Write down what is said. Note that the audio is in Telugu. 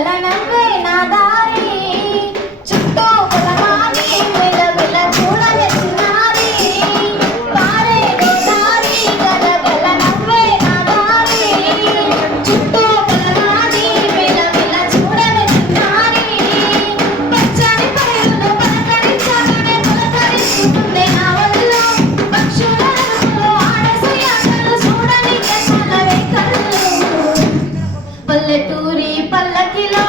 గలనవే నా దారి చుట్టూ పొలమాని వెలవెల చూడవే చిన్నారి పారే గోదారి గలగలనవే నా దారి చుట్టూ పొలమాని వెలవెల చూడవే చిన్నారి పచ్చని పైరులు పలకరించగానే పులకరిస్తుంది నా వల్ల పక్షుల అరుపులు ఆడసయాటలు చూడనికే చాలవే కళ్ళు పల్లెటూరి పల్లకిలో